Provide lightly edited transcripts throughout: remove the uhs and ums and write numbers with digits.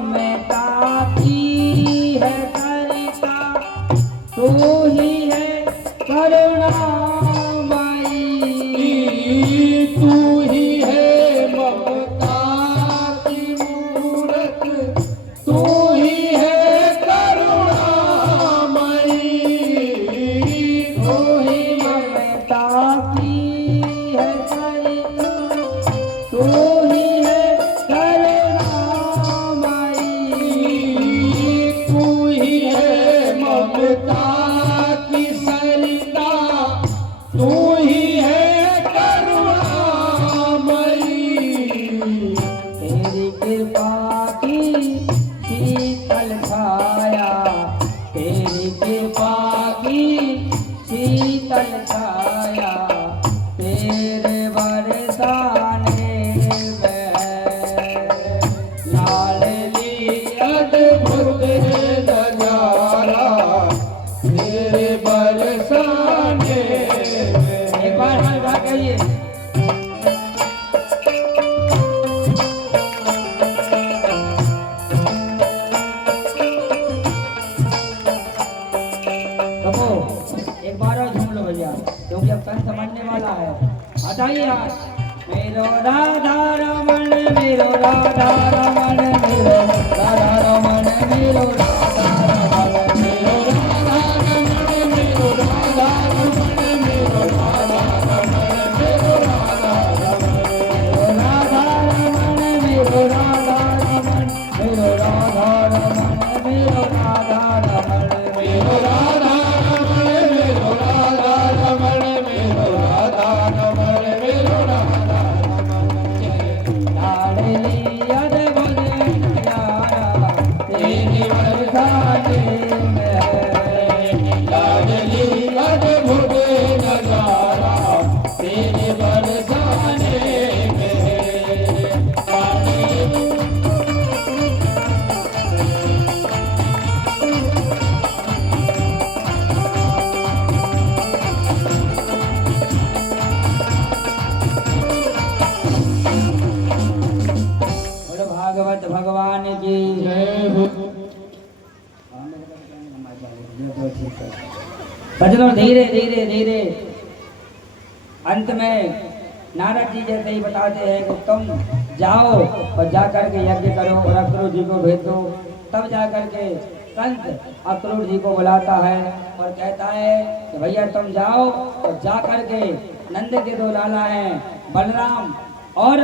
ममता की है सरिता, तू ही है करुणामयी, तू ही है ममता की मूरत, तू ही है करुणामयी, तू ही ममता की है सरिता, तू ही है करुणामयी, तू ही है ममता की सरिता, तू ही है करुणामयी। तेरी कृपा की शीतल छाया, तेरी कृपा की शीतल छाया, तेरे बरसाने में लाडली अद्भुत नजारा तेरे बरसाने में। एक बार हमारे भाग कहिए। कहो एक बार और झूम लो भैया, क्योंकि अब कंठ समझने वाला है। हटाइए हाथ। मेरो राधा रमन, मेरो राधा रमन, मेरो राधा रमन, मेरो राधा रमन, मेरो राधा रमन, मेरो राधा रमन, मेरो राधा रमन, मेरो राधा रमन, मेरो राधा रमन, मेरो राधा रमन, मेरो राधा रमन, मेरो राधा रमन, मेरो राधा रमन, मेरो राधा रमन, मेरो राधा लाडली अद्भुत नजारा तेरी बरसाने में, लाडली अद्भुत नजारा तेरे बरसाने में। बोलो भागवत भगवान की जय हो। सजनों धीरे धीरे धीरे अंत में नारद जी जैसे ही बताते हैं कि तुम जाओ और जा करके यज्ञ करो और अक्रूर जी को भेज दो। तब जा करके कंस अक्रूर जी को बुलाता है और कहता है कि भैया तुम जाओ और जा करके नंद के दो लाला हैं बलराम और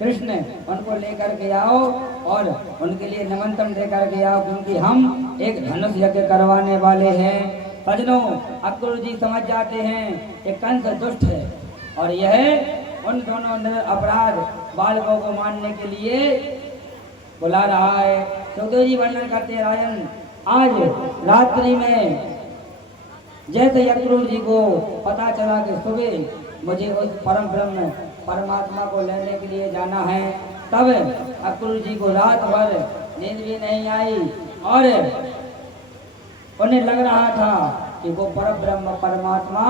कृष्ण, उनको लेकर के आओ और उनके लिए निमंत्रण दे करके आओ, क्योंकि हम एक धनुष यज्ञ करवाने वाले हैं। सजनों अक्रूर जी समझ जाते हैं कि कंस दुष्ट है और यह उन दोनों अपराध बालकों को मारने के लिए बुला रहा है। सुखदेव जी वर्णन करते हैं, राजन आज रात्रि में जैसे अक्रूर जी को पता चला कि सुबह मुझे उस परम ब्रह्म परमात्मा को लेने के लिए जाना है, तब अक्रूर जी को रात भर नींद भी नहीं आई और उन्हें लग रहा था कि वो परम ब्रह्म परमात्मा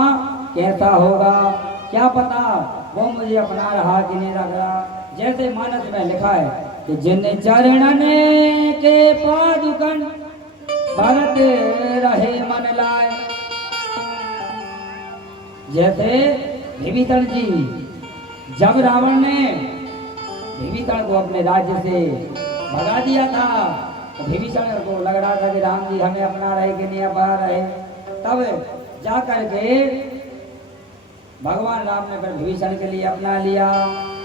कैसा होगा, क्या पता वो मुझे अपना रहा कि नहीं रख रहा। जैसे मानस में लिखा है कि जिन चरणन के पादुकन भरत रहे मन लाए, जैसे विभीषण जी जब रावण ने विभीषण को अपने राज्य से भगा दिया था तो विभीषण को लग रहा था कि राम जी हमें अपना रहे कि नहीं अपना रहे। तब जा करके भगवान राम ने फिर विभीषण के लिए अपना लिया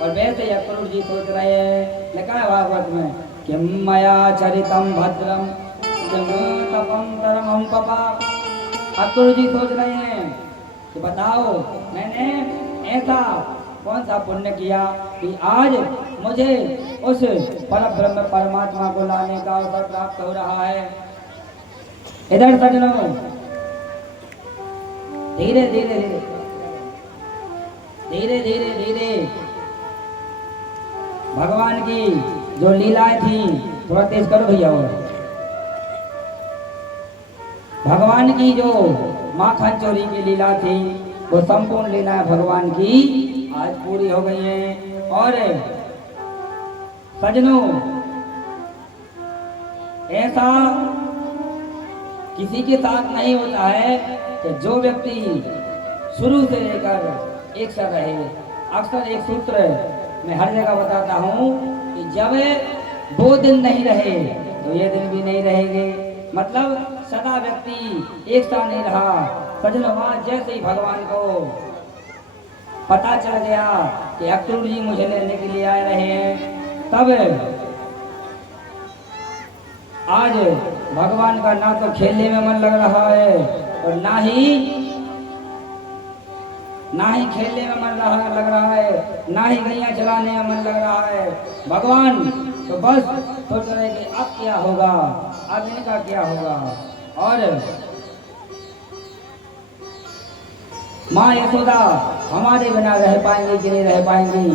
और वैसे अक्रूर जी सोच रहे हैं, लिखा है भागवत में कि मया चरितम भद्रम तपम तरम पपा। अक्रूर जी सोच रहे हैं कि बताओ मैंने ऐसा कौन सा पुण्य किया कि आज मुझे उस परब्रह्म परमात्मा को लाने का अवसर प्राप्त हो रहा है। इधर सजनों धीरे धीरे धीरे धीरे धीरे भगवान की जो लीलाएं थी, थोड़ा तेज करो भैया, और भगवान की जो माखन चोरी की लीला थी वो संपूर्ण लीला भगवान की आज पूरी हो गई है। और सजनों, ऐसा किसी के साथ नहीं होता है कि जो व्यक्ति शुरू से लेकर एक साथ रहे। अक्सर एक सूत्र मैं हर जगह बताता हूँ कि जब 2 दिन नहीं रहे तो ये दिन भी नहीं रहेंगे। मतलब सदा व्यक्ति एक साथ नहीं रहा। सजनों, आज जैसे ही भगवान को पता चल गया कि अक्रूर जी मुझे लेने के लिए आ रहे हैं, तब आज भगवान का ना तो खेलने में मन लग रहा है और ना ही खेलने में मन लग रहा है, ना ही गैया चलाने में मन लग रहा है। भगवान तो बस सोच रहे कि अब क्या होगा, अब इनका क्या होगा। और माँ यशोदा हमारे बिना रह पाएंगे कि नहीं रह पाएंगी,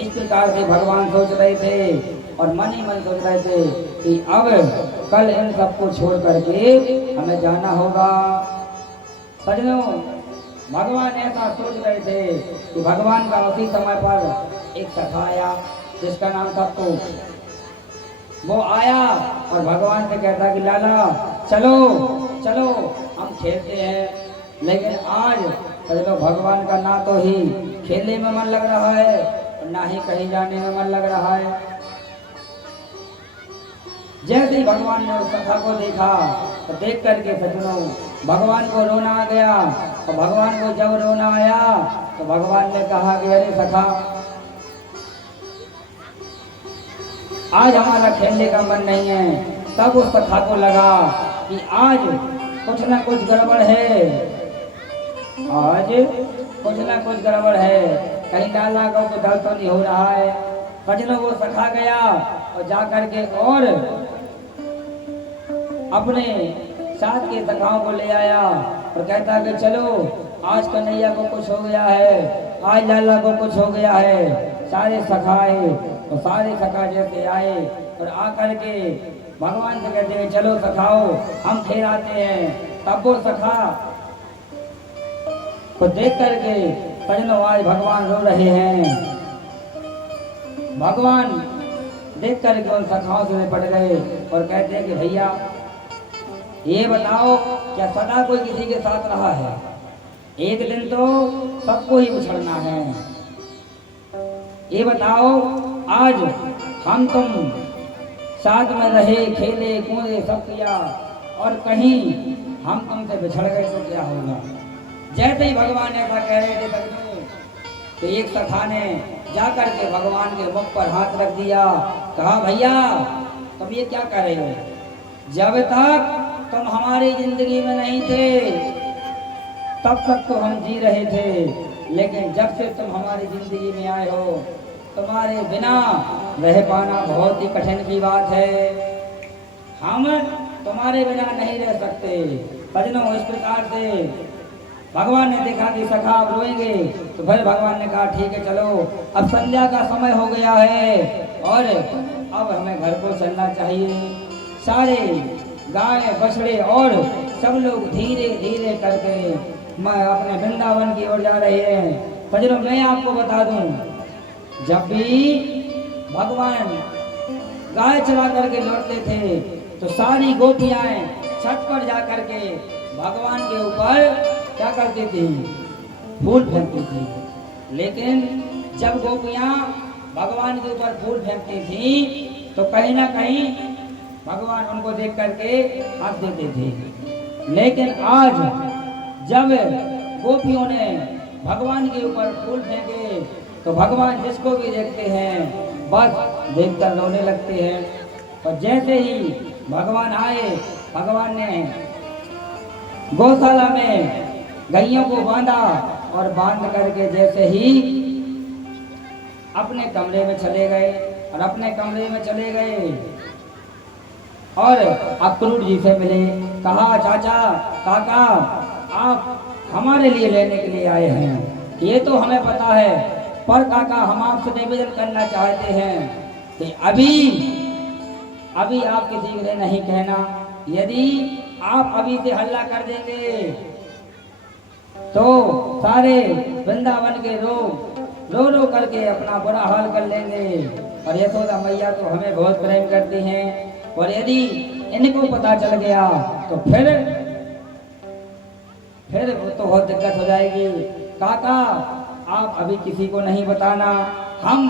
इस प्रकार से भगवान सोच रहे थे और मन ही मन सोच रहे थे कि अब कल इन सबको छोड़ करके हमें जाना होगा। सजनों, भगवान ऐसा सोच रहे थे कि भगवान का उसी समय पर एक सखा आया जिसका नाम था तो वो आया और भगवान से कहता कि लाला चलो चलो हम खेलते हैं। लेकिन आज सजनों, भगवान का ना तो ही खेलने में मन लग रहा है और ना ही कहीं जाने में मन लग रहा है। जैसे ही भगवान ने उस सखा को देखा तो देख करके सजनों भगवान को रोना आ गया। और भगवान को जब रोना आया तो भगवान ने कहा कि अरे सखा, आज हमारा खेलने का मन नहीं है। तब उस सखा को लगा कि आज कुछ ना कुछ गड़बड़ है, आज कुछ ना कुछ गड़बड़ है, कहीं लाला को दर्द तो नहीं हो रहा है। सजनों, वो सखा गया और जा करके और अपने साथ के सखाओं को ले आया और कहता कि चलो आज कन्हैया को कुछ हो गया है, आज लाला को कुछ हो गया है। सारे सखा आए और सारे सखा जैसे आए और आकर के भगवान से कहते हैं चलो सखाओ हम खेल आते हैं। तब वो सखा को देख करके सजनों आज भगवान रो रहे हैं। भगवान देख करके उन सखाओं से निपट गए और कहते हैं कि भैया ये बताओ, क्या सदा कोई किसी के साथ रहा है? एक दिन तो सबको ही बिछड़ना है। ये बताओ, आज हम तुम साथ में रहे, खेले कूदे सब किया और कहीं हम तुमसे बिछड़ गए तो क्या होगा? जैसे ही भगवान ऐसा कह रहे थे सजनों, तो एक सखा ने जाकर के भगवान के मुख पर हाथ रख दिया। कहा भैया तुम ये क्या कर रहे हो? जब तक तुम हमारी जिंदगी में नहीं थे तब तक तो हम जी रहे थे, लेकिन जब से तुम हमारी जिंदगी में आए हो तुम्हारे बिना रह पाना बहुत ही कठिन की बात है। हम तुम्हारे बिना नहीं रह सकते। सजनों, इस प्रकार से भगवान ने देखा कि सखा अब रोएंगे तो फिर भगवान ने कहा ठीक है चलो, अब संध्या का समय हो गया है और अब हमें घर को चलना चाहिए। सारे गाय बछड़े और सब लोग धीरे धीरे करके मैं अपने वृंदावन की ओर जा रहे हैं। सजनों, मैं आपको बता दूं, जब भी भगवान गाय चला करके लौटते थे तो सारी गोपियां छत पर जा करके भगवान के ऊपर क्या करती थी? फूल फेंकती थी। लेकिन जब गोपियां भगवान के ऊपर फूल फेंकती थी तो कहीं ना कहीं भगवान उनको देख करके हंस देते थे। लेकिन आज जब गोपियों ने भगवान के ऊपर फूल फेंके तो भगवान जिसको भी देखते हैं बस देखकर रोने लगते हैं। और जैसे ही भगवान आए, भगवान ने गौशाला में गैयों को बांधा और बांध करके जैसे ही अपने कमरे में चले गए और अपने कमरे में चले गए और अक्रूर जी से मिले। कहा चाचा काका आप हमारे लिए लेने के लिए आए हैं, ये तो हमें पता है, पर काका हम आपसे निवेदन करना चाहते हैं कि अभी आप किसी को नहीं कहना। यदि आप अभी से हल्ला कर देंगे तो सारे वृंदावन के लोग रो रो करके अपना बुरा हाल कर लेंगे। और यशोदा मैया तो हमें बहुत प्रेम करती हैं, और यदि इनको पता चल गया तो फिर वो तो बहुत दिक्कत हो जाएगी। काका आप अभी किसी को नहीं बताना, हम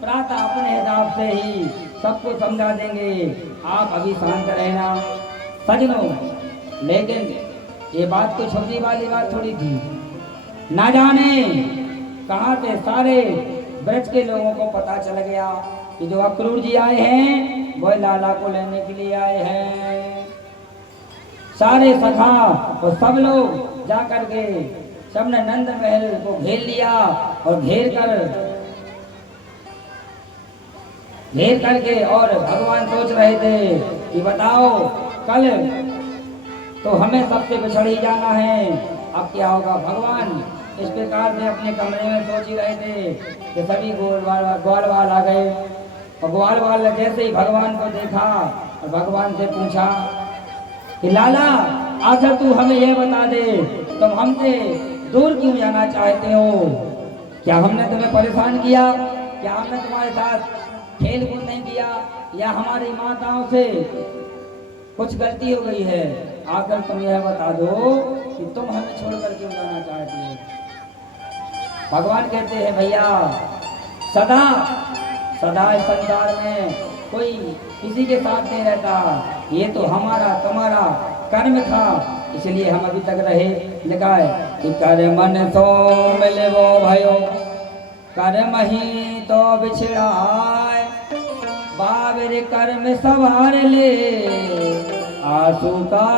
प्रातः अपने हिसाब से ही सबको समझा देंगे, आप अभी शांत रहना। सजनों, लेकिन ये बात तो छोटी वाली बात थोड़ी थी, ना जाने कहाँ से सारे ब्रज के लोगों को पता चल गया कि जो अक्रूर जी आए हैं वो लाला को लेने के लिए आए हैं। सारे सखा और सब लोग जाकर के सबने नंद महल को घेर लिया, और घेर करके और भगवान सोच रहे थे कि बताओ कल तो हमें सबसे बिछड़ ही जाना है, अब क्या होगा। भगवान इस प्रकार से अपने कमरे में सोच ही रहे थे कि सभी ग्वालवाल आ गए, और ग्वालवाल ने जैसे ही भगवान को देखा और भगवान से पूछा कि लाला आखिर तू हमें यह बता दे, तुम हमसे दूर क्यों जाना चाहते हो? क्या हमने तुम्हें परेशान किया? क्या हमने तुम्हारे साथ खेल कूद नहीं किया, या हमारी माताओं से कुछ गलती हो गई है? आकर तुम यह बता दो कि तुम हमें छोड़कर क्यों जाना चाहते हो। भगवान कहते हैं भैया सदा सदा इस संसार में कोई किसी के साथ नहीं रहता, ये तो हमारा तुम्हारा कर्म था, इसलिए हम अभी तक रहे। लिखा है कि कर मन तो मिले वो भयो, कर्म ही तो बिछड़ाए, बाबर कर्म सवार ले, आंसू का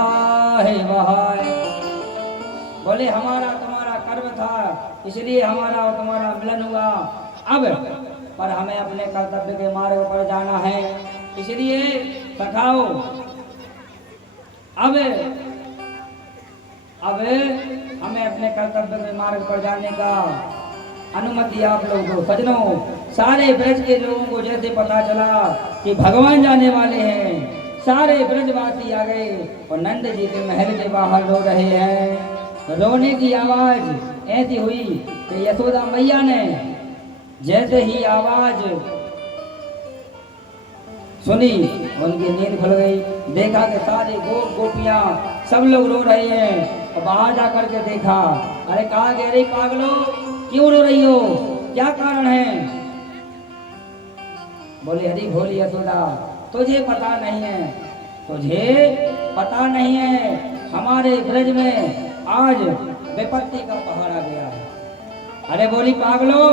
है बहाए। बोले हमारा तुम्हारा कर्म था, इसलिए हमारा और तुम्हारा मिलन हुआ, अब पर हमें अपने कर्तव्य के मार्ग पर जाना है, इसलिए सखाओ अब हमें अपने कर्तव्य के मार्ग पर जाने का अनुमति आप लोग दो। सजनों, सारे ब्रज के लोगों को जैसे पता चला कि भगवान जाने वाले हैं, सारे ब्रजवासी आ गए और नंद जी के महल के बाहर रो रहे हैं। रोने की आवाज ऐसी हुई कि यशोदा मैया ने जैसे ही आवाज सुनी उनकी नींद खुल गई। देखा कि सारी गोपियां सब लोग रो रहे हैं, और बाहर जाकर के देखा, अरे कहा गए रे पागलो, क्यों रो रही हो, क्या कारण है? बोले हरी भोली यशोदा, तुझे पता नहीं है, हमारे ब्रज में आज विपत्ति का पहाड़ आ गया है। अरे बोली पागलो,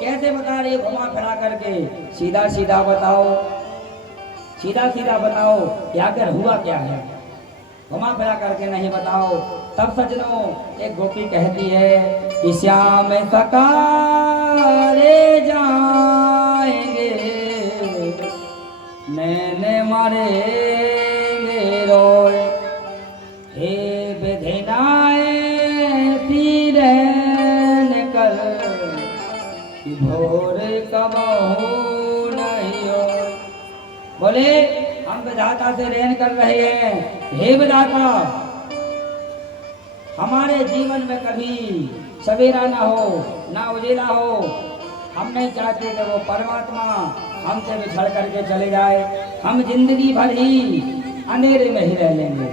कैसे बता रही हो घुमा फिरा करके, सीधा सीधा बताओ क्या कर हुआ क्या है, घुमा फिरा करके नहीं बताओ। तब सजनों एक गोपी कहती है कि श्याम सकारे जाएंगे, नैने मारेंगे रोए, हे विधिनाए तीरन कर, भोर कबहू नहीं हो। बोले हम विधाता से रहन कर रहे हैं, हे विधाता हमारे जीवन में कभी सवेरा ना हो ना उजेला हो, हम नहीं चाहते कि वो परमात्मा हमसे बिछड़ करके चले जाए, हम जिंदगी भर ही अंधेरे में ही रह लेंगे।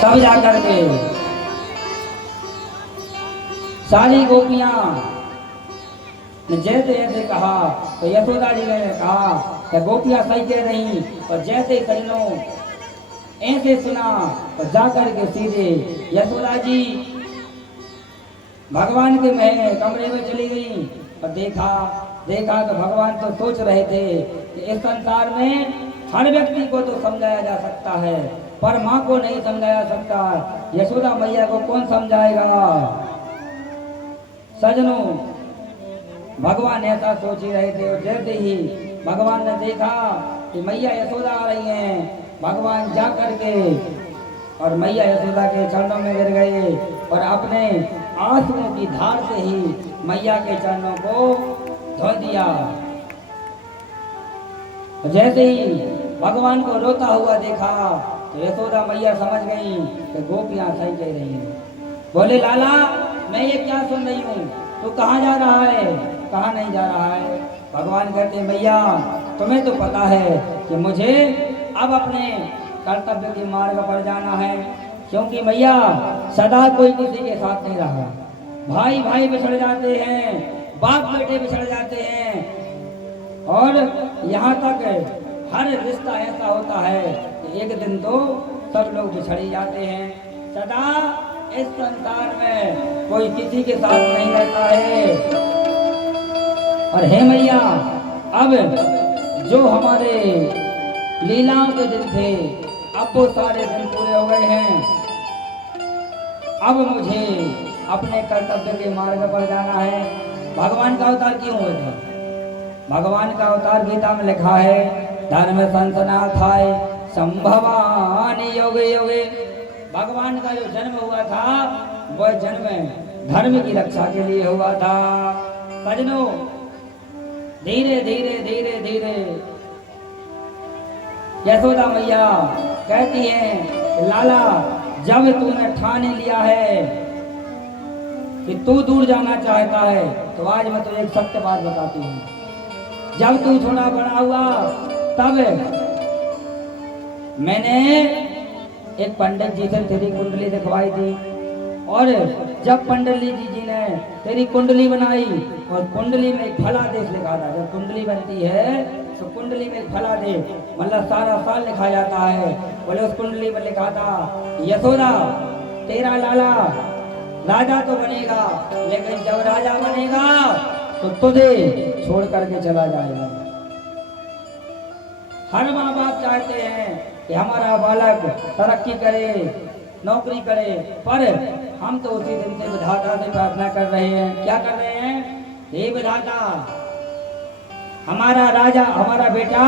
तब जाकर के सारी गोपियां ने जैसे जैसे कहा, तो यशोदा जी ने कहा कि गोपियां सही कह रही, और जैसे सजनों ऐसे सुना तो जाकर के सीधे यशोदा जी भगवान के कमरे में चली गई, और देखा कि भगवान तो सोच रहे थे कि इस संसार में हर व्यक्ति को तो समझाया जा सकता है, पर माँ को नहीं समझाया सकता, यशोदा मैया को कौन समझाएगा। सजनों भगवान ऐसा सोच ही रहे थे, और जैसे ही भगवान ने देखा कि मैया यशोदा आ रही हैं, भगवान जा करके और मैया यशोदा के चरणों में गिर गए, और अपने आंसुओं की धार से ही मैया के चरणों को धो दिया। जैसे ही भगवान को रोता हुआ देखा तो यशोदा मैया समझ गई कि गोपियां सही कह रही हैं। बोले लाला मैं ये क्या सुन रही हूँ, तू कहाँ जा रहा है, कहाँ नहीं जा रहा है। भगवान कहते मैया तुम्हें तो पता है कि मुझे अब अपने कर्तव्य के मार्ग पर जाना है, क्योंकि मैया सदा कोई किसी के साथ नहीं रहा। भाई भाई बिछड़ जाते हैं, बाप बेटे बिछड़ जाते हैं, और यहाँ तक हर रिश्ता ऐसा होता है कि एक दिन तो सब लोग बिछड़ ही जाते हैं। सदा इस संसार में कोई किसी के साथ नहीं रहता है। और हे मैया अब जो हमारे लीलाओं के दिन थे अब वो सारे दिन पूरे हो गए हैं। अब मुझे अपने कर्तव्य के मार्ग पर जाना है। भगवान का अवतार क्यों हुआ था? भगवान का अवतार गीता में लिखा है धर्म संसनाथाय संभवानि योगे योगे। भगवान का जो जन्म हुआ था वह जन्म धर्म की रक्षा के लिए हुआ था। सजनों धीरे धीरे धीरे धीरे यशोदा मैया कहती है लाला जब तूने ठाने लिया है कि तू दूर जाना चाहता है तो आज मैं तुझे एक सत्य बात बताती हूँ। जब तू थोड़ा बड़ा हुआ तब मैंने एक पंडित जी से तेरी कुंडली दिखवाई थी, और जब पंडित जी ने तेरी कुंडली बनाई और कुंडली में एक फलादेश लिखा था। जब कुंडली बनती है तो कुंडली में एक फलादेश मतलब सारा साल लिखा जाता है। बोले उस कुंडली में लिखा था यशोदा तेरा लाला राजा तो बनेगा, लेकिन जब राजा बनेगा तो तुझे छोड़ करके चला जाएगा। हर माँ बाप चाहते हैं कि हमारा बालक तरक्की करे, नौकरी करे, पर हम तो उसी दिन से विधाता से प्रार्थना कर रहे हैं। क्या कर रहे हैं? हे विधाता हमारा राजा, हमारा बेटा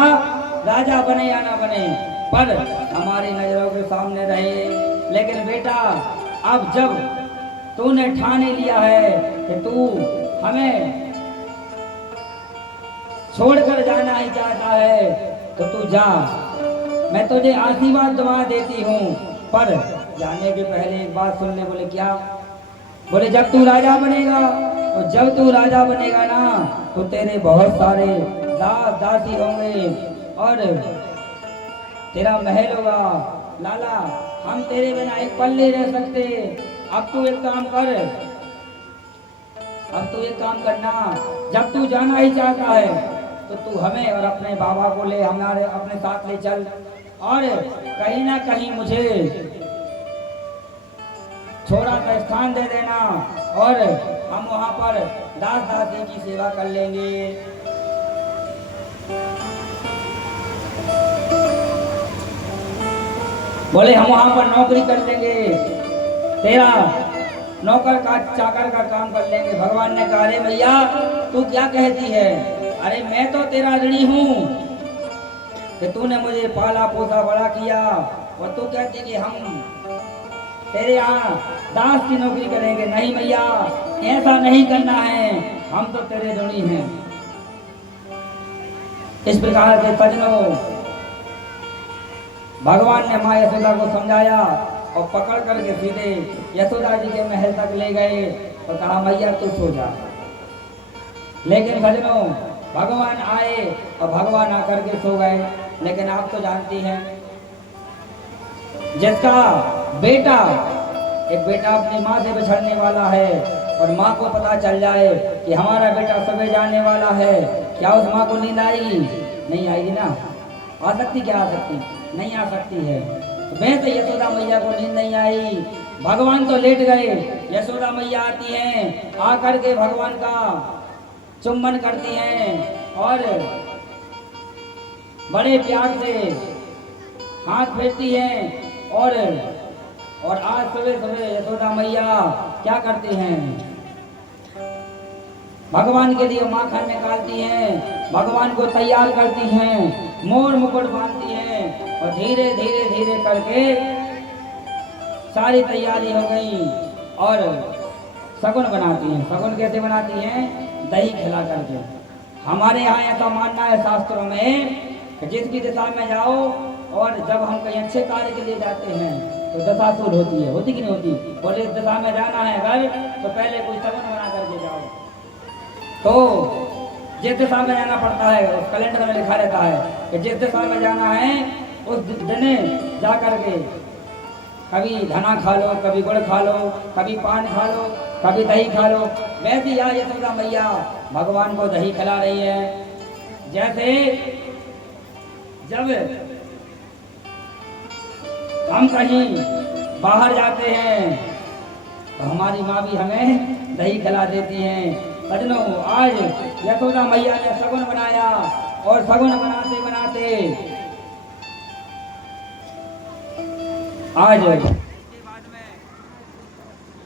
राजा बने या ना बने, पर हमारी नजरों के सामने रहे। लेकिन बेटा अब जब तूने ठाने लिया है कि तू हमें छोड़कर जाना ही चाहता है तो तू जा, मैं तुझे आशीर्वाद दुआ देती हूँ, पर जाने के पहले एक बात सुन ले। बोले क्या? बोले जब तू राजा बनेगा, और जब तू राजा बनेगा ना तो तेरे बहुत सारे दास दासी होंगे और तेरा महल होगा। लाला हम तेरे बिना एक पल नहीं रह सकते। अब तू एक काम कर, अब तू एक काम करना, जब तू जाना ही चाहता है तो तू हमें और अपने बाबा को ले हमारे अपने साथ ले चल, और कहीं ना कहीं मुझे छोड़ा का स्थान दे देना, और हम वहां पर दास दासी की सेवा कर लेंगे। बोले हम वहां पर नौकरी कर लेंगे, तेरा नौकर का चाकर का काम कर लेंगे। भगवान ने कहा अरे भैया तू क्या कहती है? अरे मैं तो तेरा ऋणी हूँ कि तूने मुझे पाला पोसा बड़ा किया, और तू कहती कि हम तेरे यहाँ दास की नौकरी करेंगे। नहीं भैया ऐसा नहीं करना है, हम तो तेरे ऋणी हैं। इस प्रकार से सजनों भगवान ने माँ यशोदा को समझाया और पकड़ करके सीधे यशोदा जी के महल तक ले गए और कहा मैया तू सो जा। लेकिन सजनों भगवान आए और भगवान आकर के सो गए। लेकिन आप तो जानती हैं जिसका बेटा, एक बेटा अपनी माँ से बिछड़ने वाला है और माँ को पता चल जाए कि हमारा बेटा सुबह जाने वाला है, क्या उस माँ को नींद आएगी? नहीं आएगी ना। आ सकती? क्या आ सकती? नहीं आ सकती है। मैं तो यशोदा मैया को नींद नहीं आई। भगवान तो लेट गए, यशोदा मैया आती हैं, आकर के भगवान का चुम्बन करती हैं और बड़े प्यार से हाथ फेरती हैं। और आज सुबह सुबह यशोदा मैया क्या करती हैं? भगवान के लिए माखन निकालती हैं, भगवान को तैयार करती हैं, मोर मुकुट बांधती हैं, और धीरे धीरे धीरे करके सारी तैयारी हो गई और शगुन बनाती हैं। शगुन कैसे बनाती हैं? दही खिला करके। हमारे यहाँ ऐसा मानना है शास्त्रों में कि जिसकी दिशा में जाओ और जब हम कहीं अच्छे कार्य के लिए जाते हैं तो दशासूल होती कि नहीं होती? बोले इस दशा में जाना है अगर तो पहले कोई सगुन बना करके जाओ। तो जिस दिशा में जाना पड़ता है उस कैलेंडर में लिखा रहता है कि जिस दिशा में जाना है उस दिन जा करके कभी धना खा लो, कभी गुड़ खा लो, कभी पान खा लो, कभी दही खा लो। वैसे यहाँ यशोदा मैया भगवान को दही खिला रही है। जैसे जब हम कहीं बाहर जाते हैं तो हमारी माँ भी हमें दही खिला देती हैं। सजनों, आज यशोदा मैया ने सगुन बनाया और सगुन बनाते बनाते आज